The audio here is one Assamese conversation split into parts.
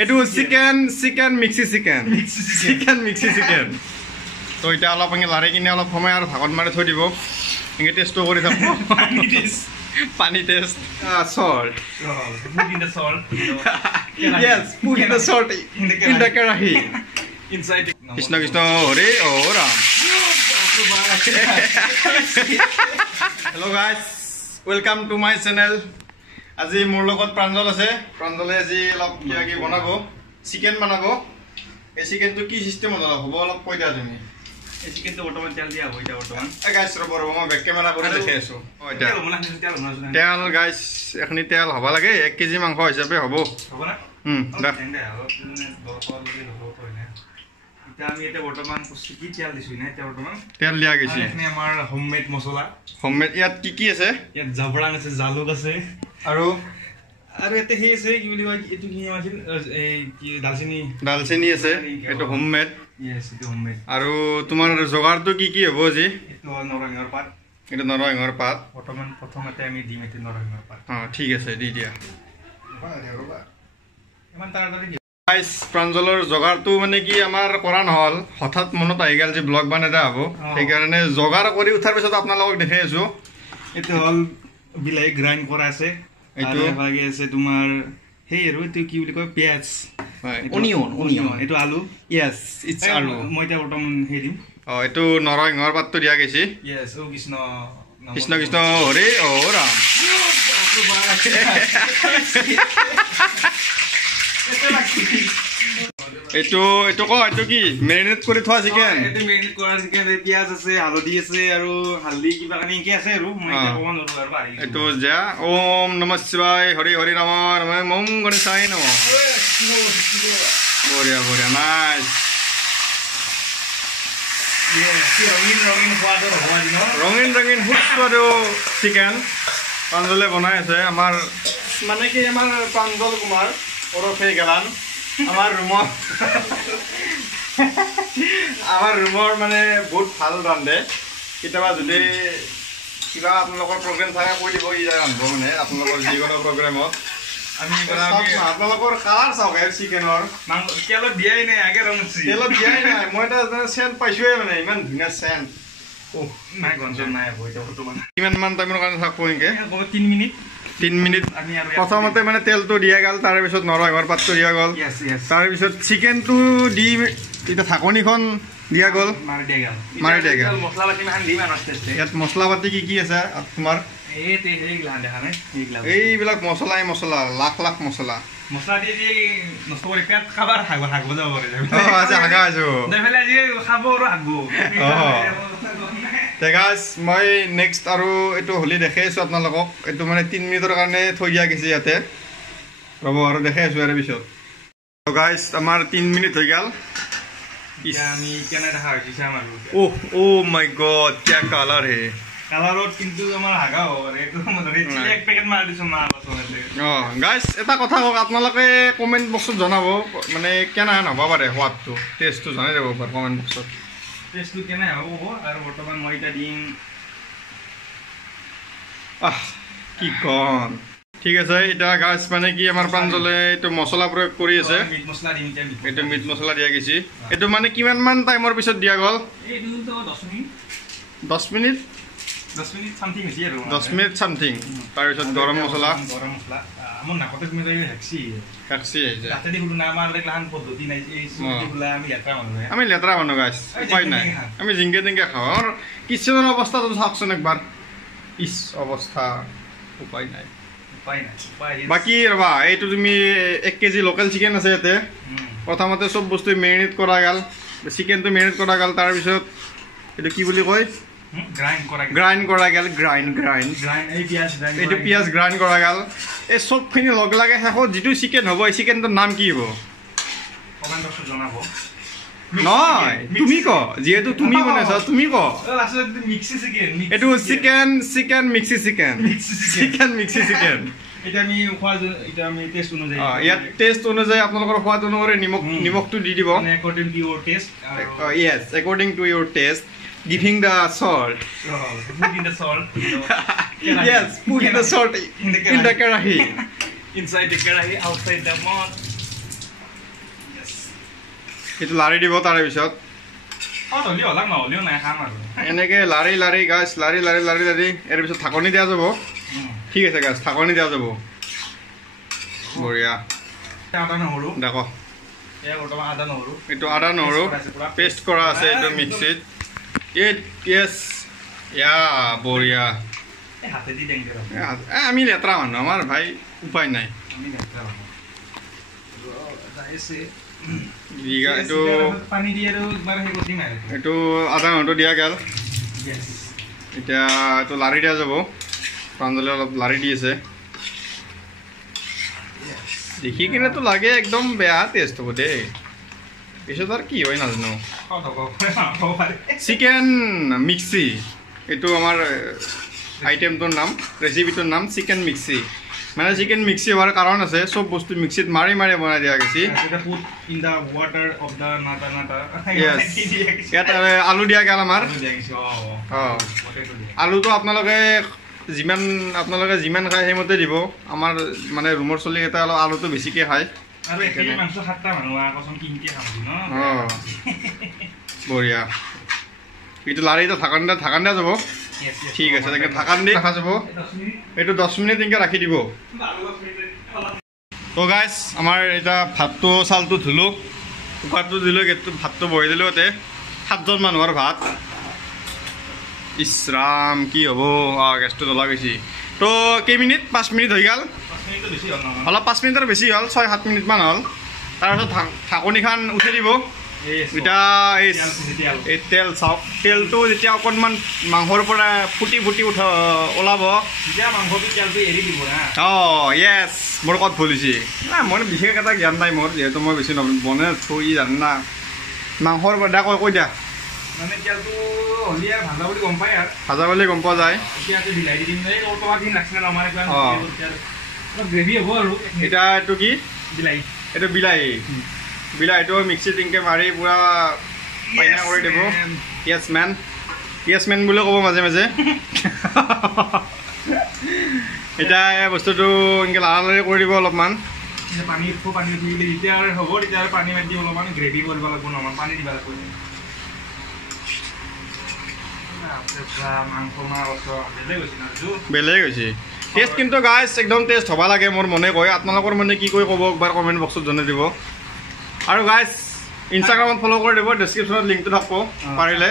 এইটো চিকেন মিক্সি চিকেন তো এতিয়া অলপ লাৰি কিনে অলপ সময় আৰু ভাগত মাৰি থৈ দিব এনেকৈ টেষ্টটো কৰি থাকোঁ পানী test salt put in the salt yes put in the salt in the karahi inside Krishna Krishna Hare Ram hello guys welcome to my channel আজি মোৰ লগত প্ৰাঞ্জল আছে প্ৰাঞ্জলে আজি অলপ কিবা কি বনাব চিকেন বনাব এই চিকেনটো কি সিস্টেমত হ'ব অলপ কৈ দিয়া তুমি এই চিকেনটো বৰ্তমান তেল দিয়া হ'ব এটা বৰ্তমান গাইস ৰব মই বেক কেমেৰা কৰি দেখাই আছো তেল গাইস এখনি তেল হ'ব লাগে 1 কেজি মাংস হিচাপে হ'ব না দেখ এটা আমি এটা বৰ্তমান কি তেল দিছো না এটা বৰ্তমান তেল দিয়া গৈছে এখনি আমাৰ হোমমেড মছলা হোমমেড ইয়াত কি আছে ইয়াত জাবৰাং আছে জালুক আছে আৰু এতে হে আছে কি বুলি কয় এটো কি আছিল এই কি দালচিনি আছে এটো হোমমেড yes এটো হোমমেড আৰু তোমাৰ জগাৰটো কি হ'ব জি এটো নৰসিংহৰ পাত এটা নৰসিংহৰ পাত বৰ্তমান প্ৰথমতে আমি দিম এটো নৰসিংহৰ পাত ঠিক আছে দি দিয়া ইমান তাড়াতাড়ি গাইস প্ৰাঞ্জলৰ জগাৰটো মানে কি আমাৰ কৰা নহল হঠাৎ মনত আহি গল যে ব্লগ বানাই হ'ব সেই কাৰণে জগাৰ কৰি উঠাৰ পিছত আপোনালোকক দেখাই আছো এটো হল বিলাহী গ্ৰাইণ্ড কৰা আছে এটো ভাগে আছে তোমাৰ হেই আৰু এটো কি বুলি কয় পিয়াজ অনিয়ন এটো আলু yes it's আলু মই এটা বৰ্তমান হে দিম এটো নৰসিংহৰ পাতটো দিয়া গৈছে yes ও কৃষ্ণ কৃষ্ণ হৰে ৰাম এটো কি মেৰিনেট কৰি থোৱা চিকেন এটো মেৰিনেট কৰা চিকেন পিয়াজ আছে হালধি আছে আৰু হালধি কিবা কানি কি আছে আৰু মই এটা কোন আৰু পাৰি এটো যা ওম নমঃ শিৱায় হৰি হৰি ৰাম ৰাম মং গণেশায় নমঃ বঢ়িয়া নাইস ৰঙিন সুস্বাদু চিকেন প্ৰাঞ্জলে বনাই আছে আমাৰ মানে কি আমাৰ প্ৰাঞ্জল কুমাৰ ওৰফে গেলান আমাৰ ৰুমৰ মানে বহুত ভাল ৰান্ধে কেতিয়াবা যদি কিবা আপোনালোকৰ প্ৰগ্ৰেম থাকে কৈ দিব ই ৰান্ধব মানে আপোনালোকৰ যিকোনো প্ৰগ্ৰেমত আমি আপোনালোকৰ কালাৰ চাওক চিকেনৰ তেলত দিয়াই নাই আগে ৰঙচি তেলত দিয়াই নাই মই এটা চেণ্ট পাইছোৱে মানে ইমান ধুনীয়া চেণ্ট নাই গঞ্জন নাই বইটা বৰ্তমান কিমান মান টাইমৰ কাৰণে থাকব এনেকে 3 মিনিট প্ৰথমতে মানে তেলটো দিয়া গ'ল তাৰ পিছত নৰসিংহৰ পাতটো দিয়া গ'ল তাৰ পিছত চিকেনটো দি এটা ঢাকনিখন দিয়া গ'ল মাৰি দিয়া গ'ল মছলা পাতি মান দিম আনস্তেস্তে ইয়াত মছলা পাতি কি আছে তোমাৰ এইবিলাক মছলা লাখ মছলা দি নষ্ট কৰি পেট খাবাৰ হাগব যাব পাৰে আচ্ছা হাগা আছো দেফালে আজি খাব আৰু হাগব গাইস মই নেক্সট আৰু এটো হলি দেখাই আছো আপোনালোকক এটো মানে 3 মিনিটৰ কাৰণে থৈ দিয়া গৈছে ইয়াতে ৰব আৰু দেখাই আছো ইয়াৰ পিছত তো গাইস আমাৰ 3 মিনিট হৈ গল আমি কেনে দেখা হৈছে আমাৰ ও মাই গড কি কালাৰ হে কালাৰত কিন্তু আমাৰ হাগা হয় এটো মানে এক পেকেট মাৰ দিছো মা বছৰতে গাইস এটা কথা কওক আপোনালোকে কমেন্ট বক্সত জনাব মানে কেনে হ'ব পাৰে সোৱাদটো টেষ্টটো জনাই দিব পাৰে কমেন্ট বক্সত টেষ্টটো কেনে হ'ব আৰু বৰ্তমান মই এটা দিম কি কন ঠিক আছে এটা গাইস মানে কি আমাৰ প্ৰাঞ্জলে এটো মছলা প্ৰয়োগ কৰি আছে মিট মছলা দিম এটো মিট মছলা দিয়া গৈছে এটো মানে কিমান মান টাইমৰ পিছত দিয়া গ'ল এইটো তো 10 মিনিট সামথিং হৈছে আৰু 10 মিনিট সামথিং তাৰ পিছত গৰম মছলা আমন নাকতে তুমি যাই হেক্সি আইছে তাতে দিহুল না আমাৰ লেখান পদ্ধতি নাই এই সুবিলা আমি লেত্ৰা মানুহ গাইস উপায় নাই আমি জিংগে খাও আৰু কিচেনৰ অৱস্থাটো চাওকচোন একবাৰ ইস অৱস্থা উপায় নাই বাকি ৰবা এইটো তুমি 1 কেজি লোকেল চিকেন আছে ইয়াতে প্ৰথমতে সব বস্তু মেৰিনেট কৰা গল চিকেনটো মেৰিনেট কৰা গল তাৰ পিছত এটো কি বুলি কয় গ্ৰাইণ্ড কৰা গল গ্ৰাইণ্ড এই পিয়াজ গ্ৰাইণ্ড কৰা গল এই সবখিনি লগ লাগে হেকো যেটো চিকেন হ'ব এই চিকেনটোৰ নাম কি হ'ব কমেন্ট বক্সত জনাব নহয় তুমি ক যেহেতু তুমি বনাইছা তুমি ক আসলে মিক্সি চিকেন এটো চিকেন মিক্সি চিকেন এটা আমি টেস্ট অনুযায়ী ইয়াত টেস্ট অনুযায়ী আপোনালোকৰ সোৱাদ অনুসৰি নিমখটো দি দিব according to your taste yes according to your taste giving the salt put in the salt yes put in the salt in the karahi inside the কেৰাহী আউটসাইড দ্য মড এইটো লাৰি দিব তাৰে পিছত হলি হলাক নহলিও নাই খাম আৰু এনেকে লাৰি লাৰি গাছ লাৰি লাৰি লাৰি লাৰি ইয়াৰ পিছত ঢাকনি দিয়া যাব ঠিক আছে গাছ ঢাকনি দিয়া যাব বঢ়িয়া আদা নহৰু দেখো এয়া বৰ্তমান আদা নহৰু এইটো আদা নহৰু পেষ্ট কৰা আছে এইটো মিক্সিত ইয়েছ ইয়া বঢ়িয়া হাতে দি দেংগে আমি লেতেৰা মানুহ আমাৰ ভাই উপায় নাই আমি লেতেৰা মানুহ যাইছে এইটো পানী দি আৰু একবাৰ সেই কৰি দিম আৰু এইটো আদা নহৰুটো দিয়া গ'ল এতিয়া এইটো লাৰি দিয়া যাব প্ৰাঞ্জলে অলপ লাৰি দি আছে দেখি কিনেতো লাগে একদম বেয়া টেষ্ট হ'ব দেই পিছত আৰু কি হয় নাজানো চিকেন মিক্সি এইটো আমাৰ আইটেমটোৰ নাম ৰেচিপিটোৰ নাম চিকেন মিক্সি মানে চিকেন মিক্সি হোৱাৰ কাৰণ আছে চব বস্তু মিক্সিত মাৰি মাৰি বনাই দিয়া গৈছে ইয়াত আলু দিয়া গ'ল আমাৰ আলুটো আপোনালোকে যিমান খায় সেইমতে দিব আমাৰ মানে ৰুমৰ চলিকেইটা অলপ আলুটো বেছিকৈ খায় বঢ়িয়া এইটো লাৰিটো ঢাকন দিয়া যাব ঠিক আছে তেনেকৈ ঢাকন দি ৰখা যাব এইটো 10 মিনিট এনেকৈ ৰাখি দিব তো গাইজ আমাৰ এতিয়া ভাতটো চাউলটো ধুলোঁ কুকাৰটো দিলোঁ গেটটো ভাতটো বহাই দিলোঁ ইয়াতে 7জন মানুহৰ ভাত ইছৰাম কি হ'ব গেছটো জ্বলা গৈছে তো কেইমিনিট 5 মিনিট হৈ গ'ল অলপ 5 মিনিটৰ বেছি হ'ল 6-7 মিনিটমান হ'ল তাৰপিছত ঢাকনিখন উঠাই দিব এতিয়া এই তেল চাওক তেলটো যেতিয়া অকণমান মাংসৰ পৰা ফুটি ফুটি ওলাব অঁ য়েছ মোৰ ক'ত ভুল হৈছে মই বিশেষ এটা জ্ঞান নাই মোৰ যিহেতু মই বেছি বনাই থৈ জানো না মাংসৰ পৰা কৈ দিয়া মানে তেলটো হলি আৰু ভাজা বুলি গম পায় আৰু ভাজা বুলি গম পোৱা যায় এতিয়া বিলাহী দি দিম গ্ৰেভি হ'ব আৰু এতিয়া এইটো কি এইটো বিলাহীটো মিক্সিত এনেকৈ মাৰি পূৰা পাইনা কৰি দিব য়েছ মেন বুলিও ক'ব মাজে মাজে এতিয়া এই বস্তুটো এনেকৈ লাৰি কৰি দিব অলপমান পানী উঠি যেতিয়া আৰু হ'ব তেতিয়া আৰু পানী মাৰি দিব অলপমান গ্ৰেভি কৰিব লাগিব নহয় পানী দিব লাগিব বেলেগ হৈছে টেষ্ট কিন্তু গাইজ একদম টেষ্ট হ'ব লাগে মোৰ মনে কয় আপোনালোকৰ মানে কি কৈ ক'ব একবাৰ কমেণ্ট বক্সত জনাই দিব আৰু গাইজ ইনষ্টাগ্ৰামত ফ'ল' কৰি দিব ডেছক্ৰিপশ্যনত লিংকটো থাকিব পাৰিলে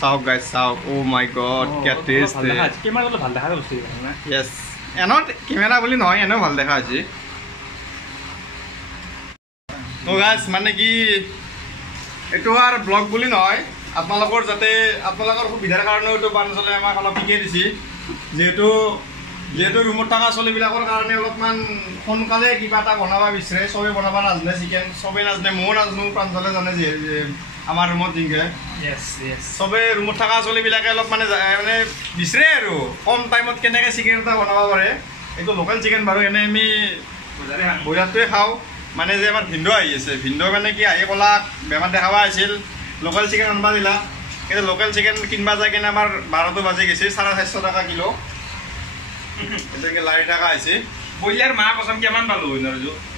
চাওক গাইজ চাওক অ' মাই গড কিয় টেষ্ট য়েছ এনেও কেমেৰা বুলি নহয় এনেও ভাল দেখা হৈছে তো গাইজ মানে কি এইটো আৰু ব্লগ বুলি নহয় আপোনালোকৰ যাতে আপোনালোকৰ সুবিধাৰ কাৰণেও এইটো প্ৰাঞ্জলে আমাক অলপ শিকাই দিছে যিহেতু ৰুমত থকা চলিবিলাকৰ কাৰণে অলপমান সোনকালে কিবা এটা বনাব বিচাৰে চবেই বনাব নাজানে চিকেন চবেই নাজানে ময়ো নাজানো প্ৰাঞ্জলে জানে যিহেতু আমাৰ ৰুমত জিংকে চবেই ৰুমত থকা চলিবিলাকে অলপ মানে বিচাৰে আৰু কম টাইমত কেনেকৈ চিকেন এটা বনাব পাৰে এইটো লোকেল চিকেন বাৰু এনেই আমি বজাৰটোৱে খাওঁ মানে যে আমাৰ ভিন্দ আহি আছে ভিন্দ মানে কি আহি ক'লাক বেমাৰ দেখাব আহিছিল লোকেল চিকেন আনবা দিলা কিন্তু লোকেল চিকেন কিনবা যায় কিনে আমাৰ 12টো বাজি গৈছে 450 টকা কিলো এনেকৈ লাৰি টকা আহিছে ব্ৰইলাৰ মাহ কচম কিমান পালোঁ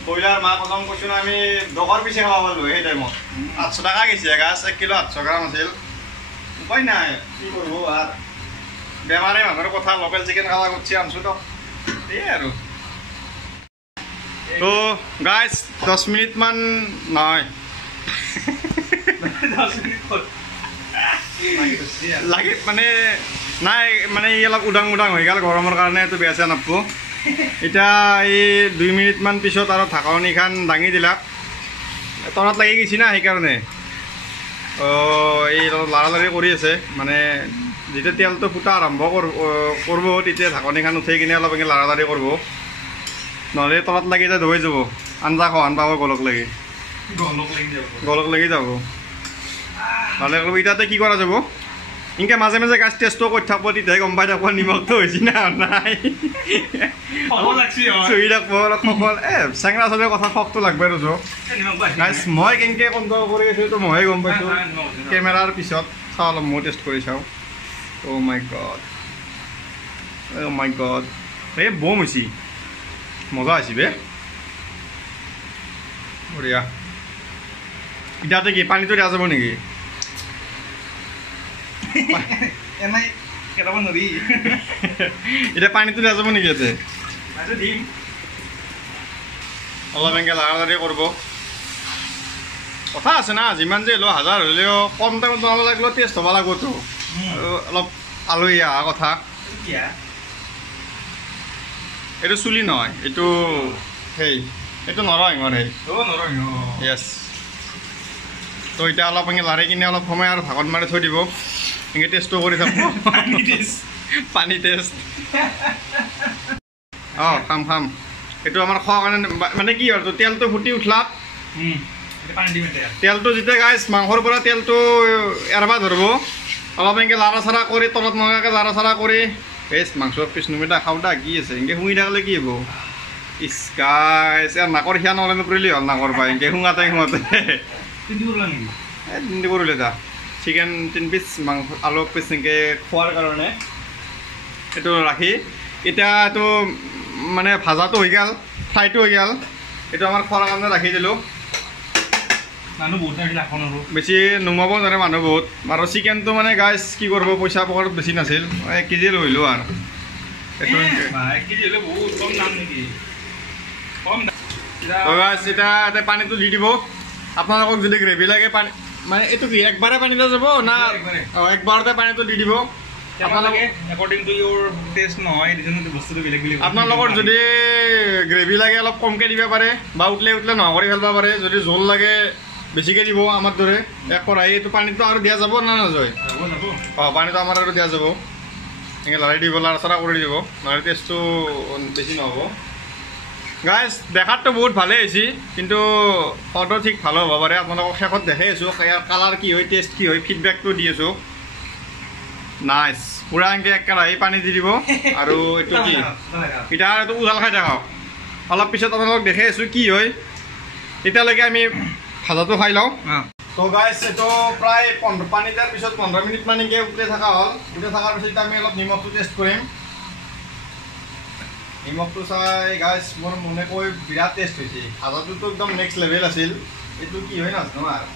ব্ৰইলাৰ মাহ কচম কৈছোঁ না আমি ডকৰ পিছে খাব পালোঁ সেই টাইমত 800 টকা গৈছে গাছ 1 কিলো 800 গ্ৰাম আছিল উপায় নাই কি কৰিব আৰু বেমাৰে মানুহৰ কথা লোকেল চিকেন খাব খুজিছে আনছোঁ তো সেয়াই আৰু তো গাইজ 10 মিনিটমান নহয় লাগে মানে নাই মানে ই অলপ উদাং হৈ গ'ল গৰমৰ কাৰণে এইটো বেয়া চেয়া নাপাব এতিয়া এই 2 মিনিটমান পিছত আৰু ঢাকনিখন দাঙি দিলাক তলত লাগি গৈছে না সেইকাৰণে এই লাৰি কৰি আছে মানে যেতিয়া তেলটো ফুটা আৰম্ভ কৰিব তেতিয়া ঢাকনিখন উঠাই কিনে অলপ এনেকৈ লাৰি কৰিব নহ'লে তলত লাগি যায় ধুই যাব আঞ্জা খোৱান পাব গলক লাগি যাব ভালে কৰিব এতিয়াতে কি কৰা যাব এনেকৈ মাজে মাজে গাছ টেষ্টটো কৰি থাকিব তেতিয়াহে গম পাই থাকিব নিমখটো হৈছে না নাই চুই থাকিব সকল চেঙৰা চবেই কথা শখটো লাগব আৰু গাছ মই কেনেকৈ কণ্ট্ৰল কৰি আছোঁ এইটো ময়ে গম পাইছোঁ কেমেৰাৰ পিছত চাওঁ অলপ মই টেষ্ট কৰি চাওঁ অ' মাই গড Oh my god. এই বম হৈছি মজা হৈছে বে বঢ়িয়া ইটাতে কি পানীটো দিয়া যাব নেকি এনাই কেটামান নৰি এটা পানীটো দিয়া যাব নেকি ইয়াতে আচ্ছা দিম অলপ এনেকৈ লাগালাগি কৰিব কথা আছে না যিমান যে হ'লেও হাজাৰ হ'লেও কম টাইমত বনাব লাগিলেও টেষ্ট হ'ব লাগিবতো আৰু অলপ আলহী অহা কথা এইটো চুলি নহয় এইটো সেই এইটো নৰসিংহৰ সেই য়েছ তো এতিয়া অলপ এনেকৈ লাৰি কিনে অলপ সময় আৰু ভাগত মাৰি থৈ দিব এনেকৈ টেষ্টটো কৰি থাকোঁ পানী টেষ্ট অঁ খাম এইটো আমাৰ খোৱাৰ কাৰণে মানে কি আৰু তেলটো ফুটি উঠলাত তেলটো যেতিয়া গাইছ মাংসৰ পৰা তেলটো এৰবা ধৰিব অলপ এনেকৈ লাৰা চাৰা কৰি তলত নগাকৈ লাৰা চাৰা কৰি বেছ মাংসৰ পিছ নুমিটা খাওঁতা কি আছে এনেকৈ শুঙি থাকিলে কি হ'ব ইছ গাইছ নাকৰ সিয়া নহ'লে নকৰিলেই হ'ল নাকৰ পৰা এনেকৈ শুঙাতে তিনিটি কৰিলে যা চিকেন 3 পিচ মাংস আলু পিচ এনেকৈ খোৱাৰ কাৰণে এইটো ৰাখি এতিয়া এইটো মানে ভাজাটো হৈ গ'ল ফ্ৰাইটো হৈ গ'ল এইটো আমাৰ খোৱাৰ কাৰণে ৰাখি দিলোঁ মানুহ বহুত বেছি নুমাব নোৱাৰে মানুহ বহুত আৰু চিকেনটো মানে গাইছ কি কৰিব পইচা পকেটত বেছি নাছিল 1 কেজি লৈলোঁ আৰু এইটো গাইছ এতিয়া ইয়াতে পানীটো দি দিব আপোনালোকক যদি গ্ৰেভি লাগে পানী মানে এইটো কি একবাৰে পানী দিয়া যাব না অঁ একবাৰতে পানীটো দি দিব আপোনালোকে একৰ্ডিং টু ইউৰ টেষ্ট নহয় বস্তুটো বেলেগ বেলেগ আপোনালোকৰ যদি গ্ৰেভি লাগে অলপ কমকৈ দিব পাৰে বা উঠলে নোহোৱা কৰি পেলাব পাৰে যদি জোল লাগে বেছিকৈ দিব আমাৰ দৰে এক কৰাহি এইটো পানীটো আৰু দিয়া যাব না নাযায় অঁ পানীটো আমাৰ আৰু দিয়া যাব এনেকৈ লাৰি দিব লাৰা চাৰা কৰি দিব নহ'লে টেষ্টটো বেছি নহ'ব গাইছ দেখাততো বহুত ভালেই হৈছে কিন্তু সোৱাদো ঠিক ভাল হ'ব পাৰে আপোনালোকক শেষত দেখাই আছোঁ কালাৰ কি হয় টেষ্ট কি হয় ফিডবেকটো দি আছোঁ নাইচ পূৰা এনেকৈ এক কেৰাহী পানী দি দিব আৰু এইটো কি এতিয়া এইটো উজাল খাই থাকক অলপ পিছত আপোনালোকক দেখাই আছোঁ কি হয় তেতিয়ালৈকে আমি ভাজাটো খাই লওঁ তো গাইছ এইটো প্ৰায় পানী দিয়াৰ পিছত 15 মিনিট মান এনেকৈ উতলি থকা হ'ল উতলি থকাৰ পিছত আমি অলপ নিমখটো টেষ্ট কৰিম নিমখটো চাই গাইছ মোৰ মনে কৈ বিৰাট টেষ্ট হৈছে ভাজাটোতো একদম নেক্সট লেভেল আছিল এইটো কি হয় নাজানো আৰু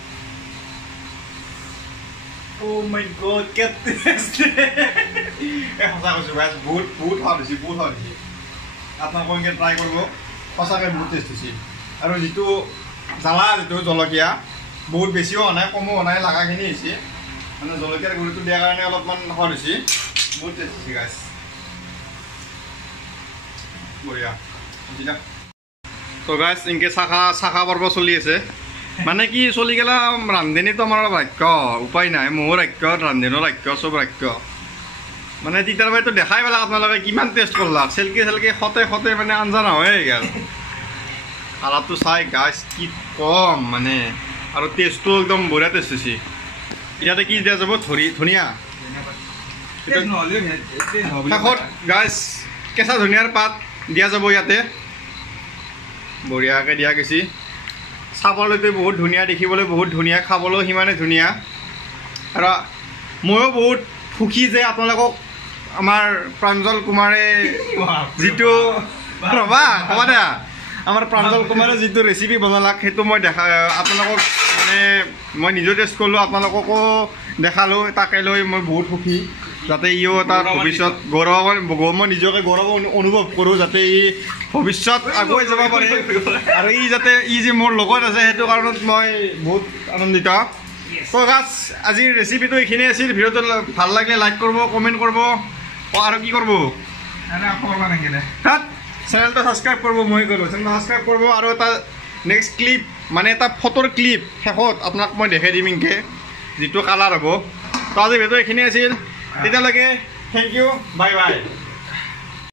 Oh my god, get this! সঁচা কৈছোঁ গাইছ বহুত সোৱাদ হৈছে বহুত সোৱাদ হৈছে আপোনালোকে এনেকৈ ট্ৰাই কৰিব সঁচাকৈ বহুত টেষ্ট হৈছে আৰু যিটো জ্বালা যিটো জলকীয়া বহুত বেছিও হোৱা নাই কমো হোৱা নাই লগাখিনি হৈছে মানে জলকীয়াৰ গুড়িটো দিয়াৰ কাৰণে অলপমান সোৱাদ হৈছে বহুত টেষ্ট হৈছে গাইছ বঢ়িয়া তো গাইছ এনেকৈ চাখা পৰ্ব চলি আছে মানে কি চলি গেলা ৰান্ধনীটো আমাৰ ৰাক্য উপায় নাই মোৰ ৰাক্য ৰান্ধনীৰ ৰাক্য চব ৰাক্য মানে তেতিয়াৰ পৰাতো দেখাই পেলাক আপোনালোকে কিমান টেষ্ট কৰলাক চেলকি সতে মানে আঞ্জা নহয় গেল কালাৰটো চাই গাইছ কি কম মানে আৰু টেষ্টটো একদম বঢ়িয়া টেষ্ট হৈছে ইয়াতে কি দিয়া যাব ধনিয়া শেষত গাইছ কেঁচা ধনিয়াৰ পাত দিয়া যাব ইয়াতে বঢ়িয়াকৈ দিয়া গৈছে চাবলৈতো বহুত ধুনীয়া দেখিবলৈ বহুত ধুনীয়া খাবলৈও সিমানে ধুনীয়া আৰু ময়ো বহুত সুখী যে আপোনালোকক আমাৰ প্ৰাঞ্জল কুমাৰে যিটো ৰ'বা হ'ব দে আমাৰ প্ৰাঞ্জল কুমাৰে যিটো ৰেচিপি বনালাক সেইটো মই আপোনালোকক মানে মই নিজেও টেষ্ট কৰিলোঁ আপোনালোককো দেখালোঁ তাকে লৈ মই বহুত সুখী যাতে ইও এটা ভৱিষ্যত মই নিজকে গৌৰৱ অনুভৱ কৰোঁ যাতে ই ভৱিষ্যত আগুৱাই যাব পাৰে আৰু ই যে মোৰ লগত আছে সেইটো কাৰণত মই বহুত আনন্দিত তো গাছ আজিৰ ৰেচিপিটো এইখিনি আছিল ভিডিঅ'টো ভাল লাগিলে লাইক কৰিব কমেণ্ট কৰিব আৰু কি কৰিব চেনেলটো ছাবস্ক্ৰাইব কৰিব মই ক'লোঁ চেনেলটো ছাবস্ক্ৰাইব কৰিব আৰু এটা নেক্সট ক্লিপ মানে এটা ফটোৰ ক্লিপ শেষত আপোনাক মই দেখাই দিম এনেকৈ যিটো কালাৰ হ'ব তো আজি ভিডিঅ'টো এইখিনি আছিল তেতিয়ালৈকে থেংক ইউ বাই বাই